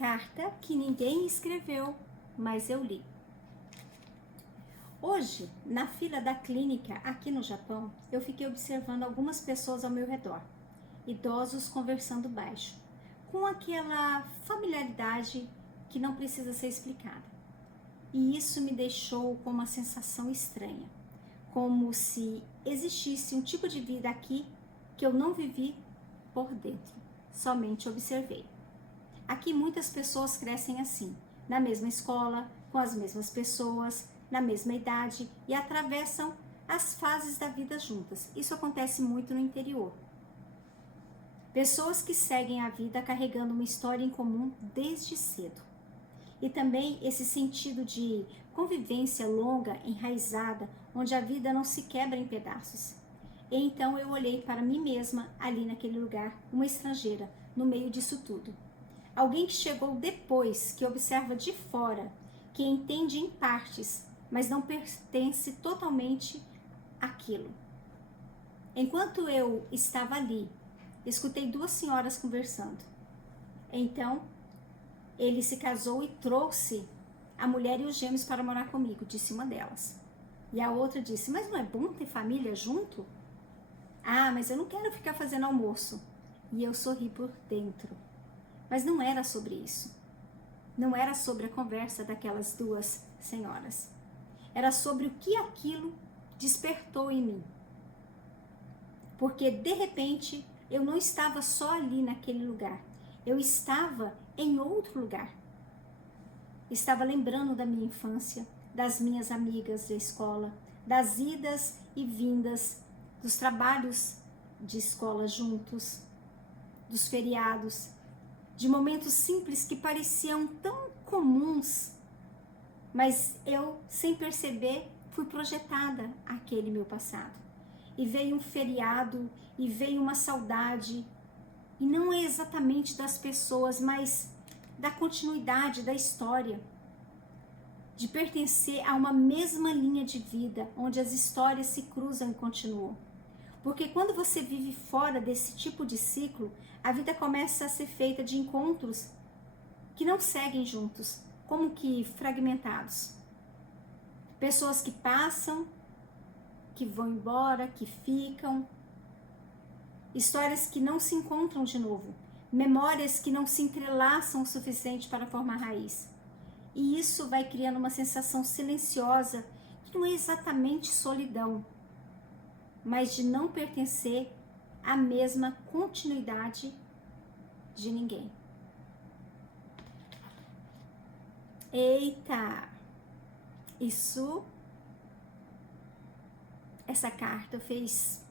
Carta que ninguém escreveu, mas eu li. Hoje, na fila da clínica aqui no Japão, eu fiquei observando algumas pessoas ao meu redor, idosos conversando baixo, com aquela familiaridade que não precisa ser explicada. E isso me deixou com uma sensação estranha, como se existisse um tipo de vida aqui que eu não vivi por dentro, somente observei. Aqui muitas pessoas crescem assim, na mesma escola, com as mesmas pessoas, na mesma idade e atravessam as fases da vida juntas. Isso acontece muito no interior. Pessoas que seguem a vida carregando uma história em comum desde cedo. E também esse sentido de convivência longa, enraizada, onde a vida não se quebra em pedaços. E então eu olhei para mim mesma ali naquele lugar, uma estrangeira, no meio disso tudo. Alguém que chegou depois, que observa de fora, que entende em partes, mas não pertence totalmente àquilo. Enquanto eu estava ali, escutei duas senhoras conversando. Então, ele se casou e trouxe a mulher e os gêmeos para morar comigo, disse uma delas. E a outra disse, mas não é bom ter família junto? Ah, mas eu não quero ficar fazendo almoço. E eu sorri por dentro. Mas não era sobre isso. Não era sobre a conversa daquelas duas senhoras. Era sobre o que aquilo despertou em mim. Porque, de repente, eu não estava só ali naquele lugar. Eu estava em outro lugar. Estava lembrando da minha infância, das minhas amigas da escola, das idas e vindas, dos trabalhos de escola juntos, dos feriados, de momentos simples que pareciam tão comuns, mas eu, sem perceber, fui projetada àquele meu passado. E veio um feriado, e veio uma saudade, e não é exatamente das pessoas, mas da continuidade da história, de pertencer a uma mesma linha de vida, onde as histórias se cruzam e continuam. Porque quando você vive fora desse tipo de ciclo, a vida começa a ser feita de encontros que não seguem juntos, como que fragmentados. Pessoas que passam, que vão embora, que ficam. Histórias que não se encontram de novo. Memórias que não se entrelaçam o suficiente para formar raiz. E isso vai criando uma sensação silenciosa que não é exatamente solidão, mas de não pertencer à mesma continuidade de ninguém. Eita! Essa carta fez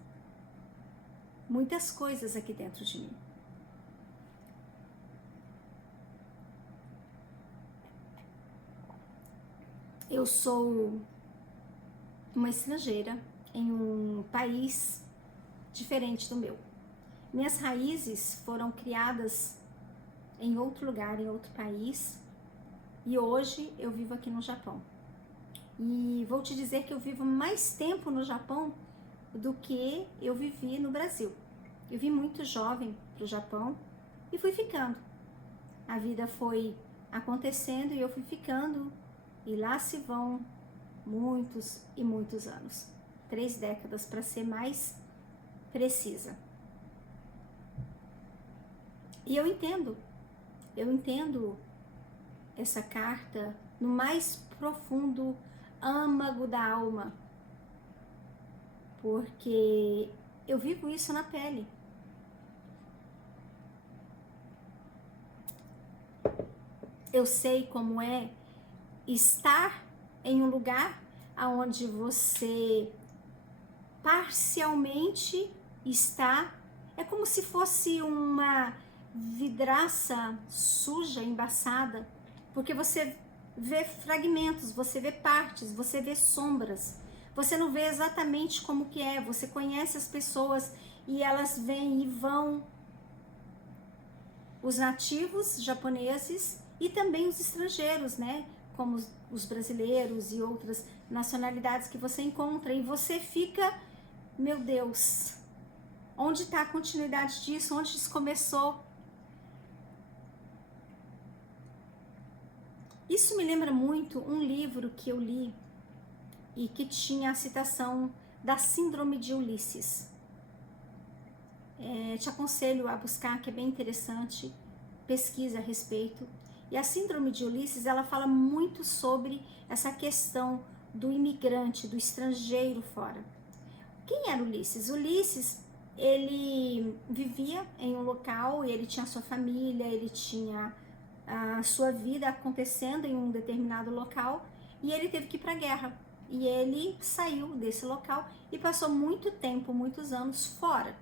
muitas coisas aqui dentro de mim. Eu sou uma estrangeira em um país diferente do meu. Minhas raízes foram criadas em outro lugar, em outro país, e hoje eu vivo aqui no Japão. E vou te dizer que eu vivo mais tempo no Japão do que eu vivi no Brasil. Eu vim muito jovem para o Japão e fui ficando. A vida foi acontecendo e eu fui ficando, e lá se vão muitos e muitos anos. 3 décadas para ser mais precisa. E eu entendo essa carta no mais profundo âmago da alma, porque eu vivo isso na pele. Eu sei como é estar em um lugar onde você parcialmente está, é como se fosse uma vidraça suja, embaçada, porque você vê fragmentos, você vê partes, você vê sombras, você não vê exatamente como que é, você conhece as pessoas e elas vêm e vão, os nativos japoneses e também os estrangeiros, né, como os brasileiros e outras nacionalidades que você encontra, e você fica, meu Deus, onde está a continuidade disso? Onde isso começou? Isso me lembra muito um livro que eu li e que tinha a citação da Síndrome de Ulisses. Te aconselho a buscar, que é bem interessante, pesquisa a respeito. E a Síndrome de Ulisses, ela fala muito sobre essa questão do imigrante, do estrangeiro fora. Quem era Ulisses? Ulisses, ele vivia em um local e ele tinha sua família, ele tinha a sua vida acontecendo em um determinado local e ele teve que ir para a guerra. E ele saiu desse local e passou muito tempo, muitos anos fora.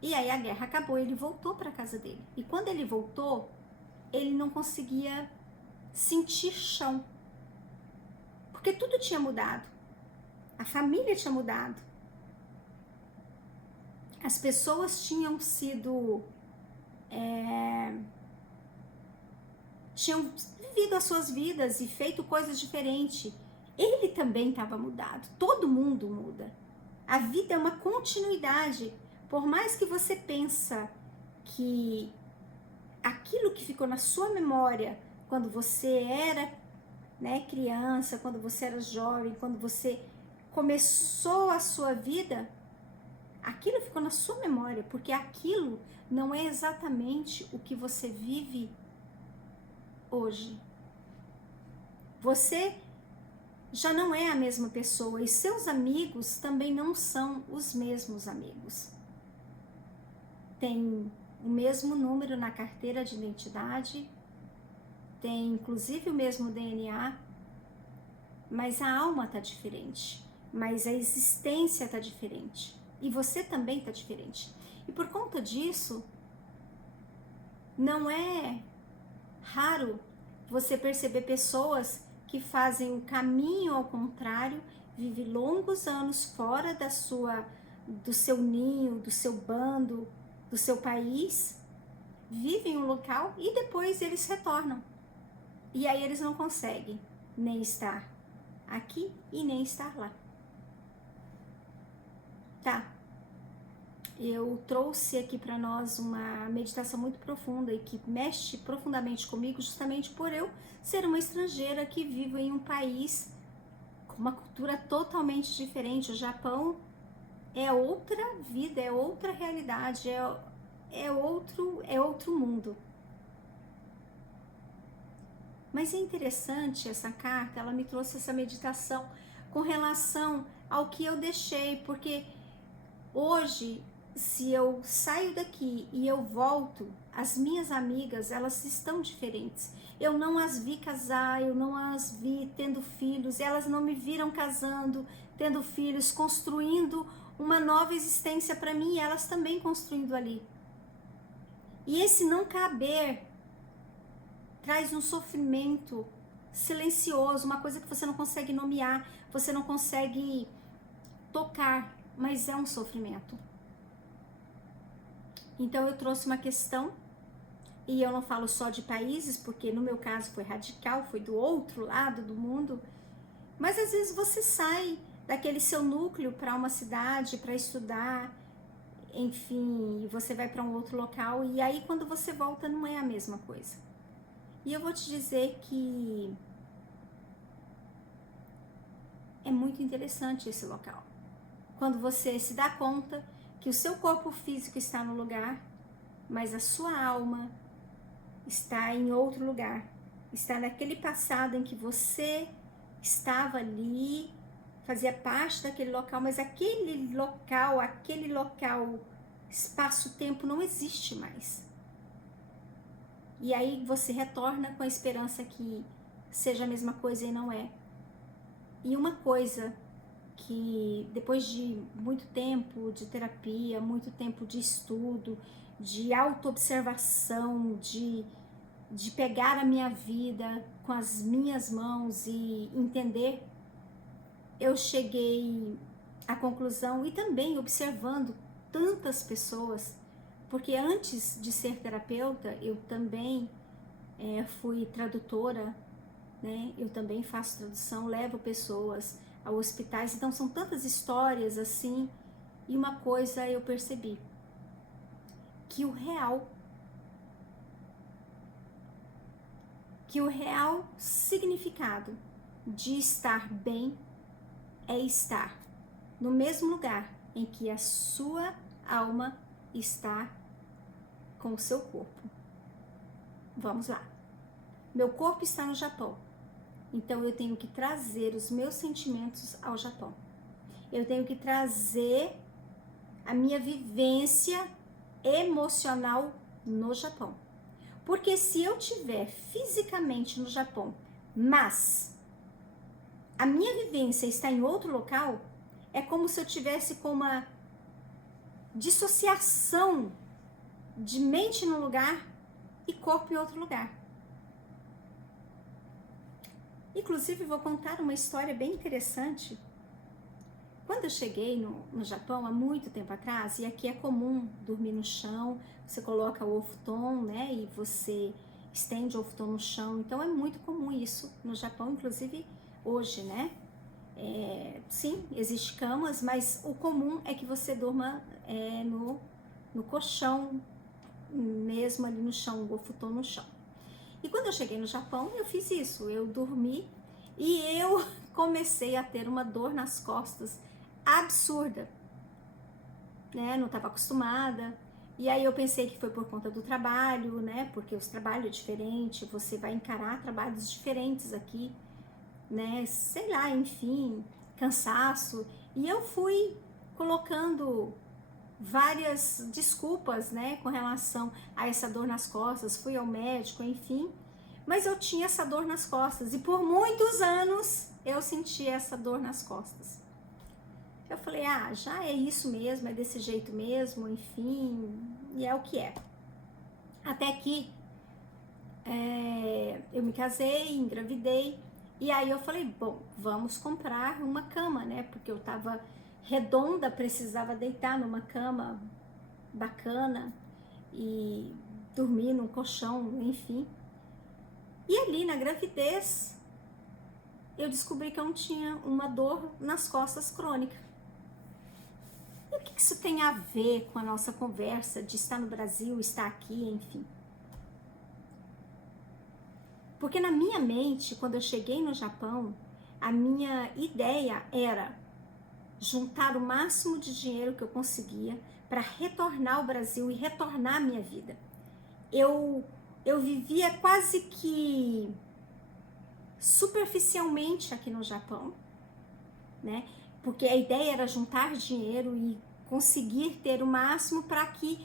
E aí a guerra acabou, ele voltou para a casa dele. E quando ele voltou, ele não conseguia sentir chão. Porque tudo tinha mudado. A família tinha mudado. As pessoas tinham sido... tinham vivido as suas vidas e feito coisas diferentes. Ele também estava mudado. Todo mundo muda. A vida é uma continuidade. Por mais que você pensa que aquilo que ficou na sua memória quando você era, né, criança, quando você era jovem, quando você começou a sua vida, aquilo ficou na sua memória, porque aquilo não é exatamente o que você vive hoje. Você já não é a mesma pessoa e seus amigos também não são os mesmos amigos. Tem o mesmo número na carteira de identidade, tem inclusive o mesmo DNA, mas a alma está diferente, mas a existência está diferente e você também está diferente. E por conta disso, não é raro você perceber pessoas que fazem o caminho ao contrário, vivem longos anos fora do seu ninho, do seu bando, do seu país, vivem um local e depois eles retornam. E aí eles não conseguem nem estar aqui e nem estar lá. Tá. Eu trouxe aqui para nós uma meditação muito profunda e que mexe profundamente comigo, justamente por eu ser uma estrangeira que vivo em um país com uma cultura totalmente diferente. O Japão é outra vida, é outra realidade, é outro mundo. Mas é interessante essa carta, ela me trouxe essa meditação com relação ao que eu deixei, porque hoje, se eu saio daqui e eu volto, as minhas amigas, elas estão diferentes. Eu não as vi casar, eu não as vi tendo filhos, elas não me viram casando, tendo filhos, construindo uma nova existência para mim e elas também construindo ali. E esse não caber traz um sofrimento silencioso, uma coisa que você não consegue nomear, você não consegue tocar, mas é um sofrimento. Então eu trouxe uma questão, e eu não falo só de países, porque no meu caso foi radical, foi do outro lado do mundo, mas às vezes você sai daquele seu núcleo para uma cidade, para estudar, enfim, você vai para um outro local, e aí quando você volta não é a mesma coisa. E eu vou te dizer que é muito interessante esse local. Quando você se dá conta que o seu corpo físico está no lugar, mas a sua alma está em outro lugar. Está naquele passado em que você estava ali, fazia parte daquele local, mas aquele local, espaço-tempo não existe mais. E aí você retorna com a esperança que seja a mesma coisa e não é. E uma coisa que depois de muito tempo de terapia, muito tempo de estudo, de autoobservação, de pegar a minha vida com as minhas mãos e entender, eu cheguei à conclusão, e também observando tantas pessoas, porque antes de ser terapeuta, eu também fui tradutora, né? Eu também faço tradução, levo pessoas a hospitais, então são tantas histórias assim, e uma coisa eu percebi, que o real que o real significado de estar bem é estar no mesmo lugar em que a sua alma está com o seu corpo. Vamos lá. Meu corpo está no Japão, então eu tenho que trazer os meus sentimentos ao Japão. Eu tenho que trazer a minha vivência emocional no Japão. Porque se eu estiver fisicamente no Japão, mas a minha vivência está em outro local, é como se eu tivesse com uma dissociação de mente num lugar e corpo em outro lugar. Inclusive, vou contar uma história bem interessante. Quando eu cheguei no Japão, há muito tempo atrás, e aqui é comum dormir no chão, você coloca o futon, né, e você estende o futon no chão, então é muito comum isso no Japão, inclusive hoje, né? Sim, existe camas, mas o comum é que você durma no colchão, mesmo ali no chão, o futon no chão. E quando eu cheguei no Japão, eu fiz isso, eu dormi e eu comecei a ter uma dor nas costas absurda, né? Não estava acostumada. E aí eu pensei que foi por conta do trabalho, né? Porque os trabalhos é diferente, você vai encarar trabalhos diferentes aqui, né? Sei lá, enfim, cansaço. E eu fui colocando várias desculpas, né, com relação a essa dor nas costas, fui ao médico, enfim, mas eu tinha essa dor nas costas e por muitos anos eu sentia essa dor nas costas. Eu falei, já é isso mesmo, é desse jeito mesmo, enfim, e é o que é. Até que eu me casei, engravidei, e aí eu falei, bom, vamos comprar uma cama, né, porque eu tava redonda, precisava deitar numa cama bacana e dormir num colchão, enfim. E ali na gravidez, eu descobri que eu não tinha uma dor nas costas crônica. E o que isso tem a ver com a nossa conversa de estar no Brasil, estar aqui, enfim? Porque na minha mente, quando eu cheguei no Japão, a minha ideia era juntar o máximo de dinheiro que eu conseguia para retornar ao Brasil e retornar à minha vida. Eu vivia quase que superficialmente aqui no Japão, né? Porque a ideia era juntar dinheiro e conseguir ter o máximo para que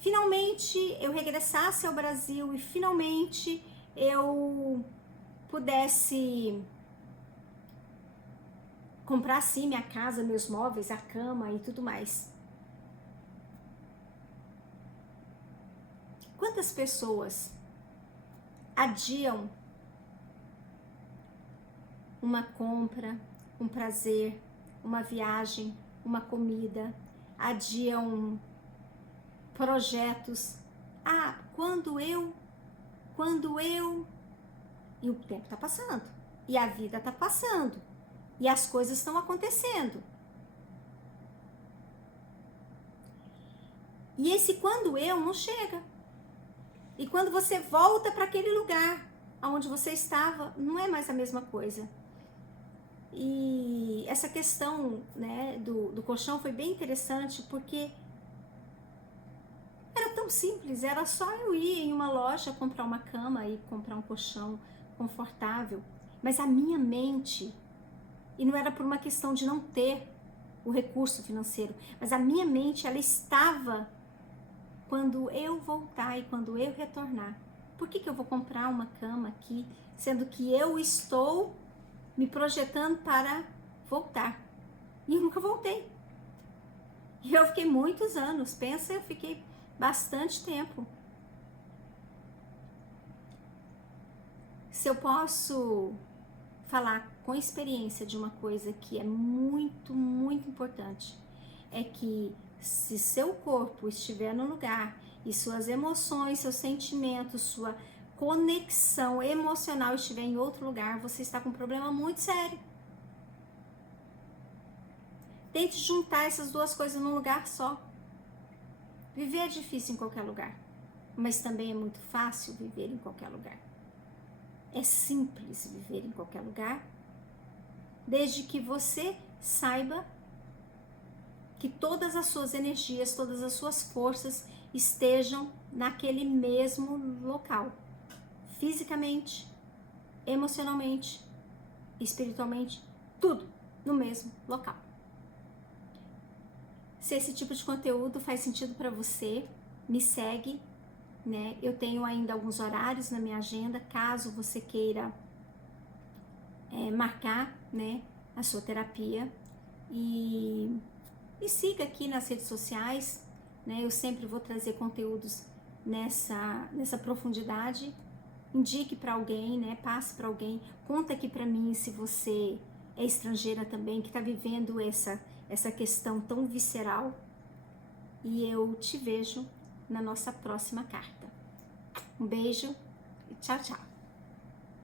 finalmente eu regressasse ao Brasil e finalmente eu pudesse comprar sim minha casa, meus móveis, a cama e tudo mais. Quantas pessoas adiam uma compra, um prazer, uma viagem, uma comida, adiam projetos. Quando eu, e o tempo tá passando, e a vida tá passando, e as coisas estão acontecendo. E esse quando eu não chega. E quando você volta para aquele lugar onde você estava, não é mais a mesma coisa. E essa questão, né, do colchão foi bem interessante, porque era tão simples, era só eu ir em uma loja comprar uma cama e comprar um colchão confortável. Mas a minha mente, e não era por uma questão de não ter o recurso financeiro, mas a minha mente, ela estava quando eu voltar e quando eu retornar. Por que eu vou comprar uma cama aqui, sendo que eu estou me projetando para voltar? E eu nunca voltei. E eu fiquei muitos anos, pensa, eu fiquei bastante tempo. Se eu posso falar com experiência de uma coisa que é muito, muito importante, é que se seu corpo estiver no lugar e suas emoções, seus sentimentos, sua conexão emocional estiver em outro lugar, você está com um problema muito sério. Tente juntar essas duas coisas num lugar só. Viver é difícil em qualquer lugar, mas também é muito fácil viver em qualquer lugar. É simples viver em qualquer lugar, desde que você saiba que todas as suas energias, todas as suas forças estejam naquele mesmo local, fisicamente, emocionalmente, espiritualmente, tudo no mesmo local. Se esse tipo de conteúdo faz sentido para você, me segue, né? Eu tenho ainda alguns horários na minha agenda, caso você queira marcar, né, a sua terapia. E siga aqui nas redes sociais, né? Eu sempre vou trazer conteúdos nessa profundidade. Indique para alguém, né? Passe para alguém. Conta aqui para mim se você é estrangeira também, que está vivendo essa questão tão visceral. E eu te vejo na nossa próxima carta. Um beijo e tchau, tchau.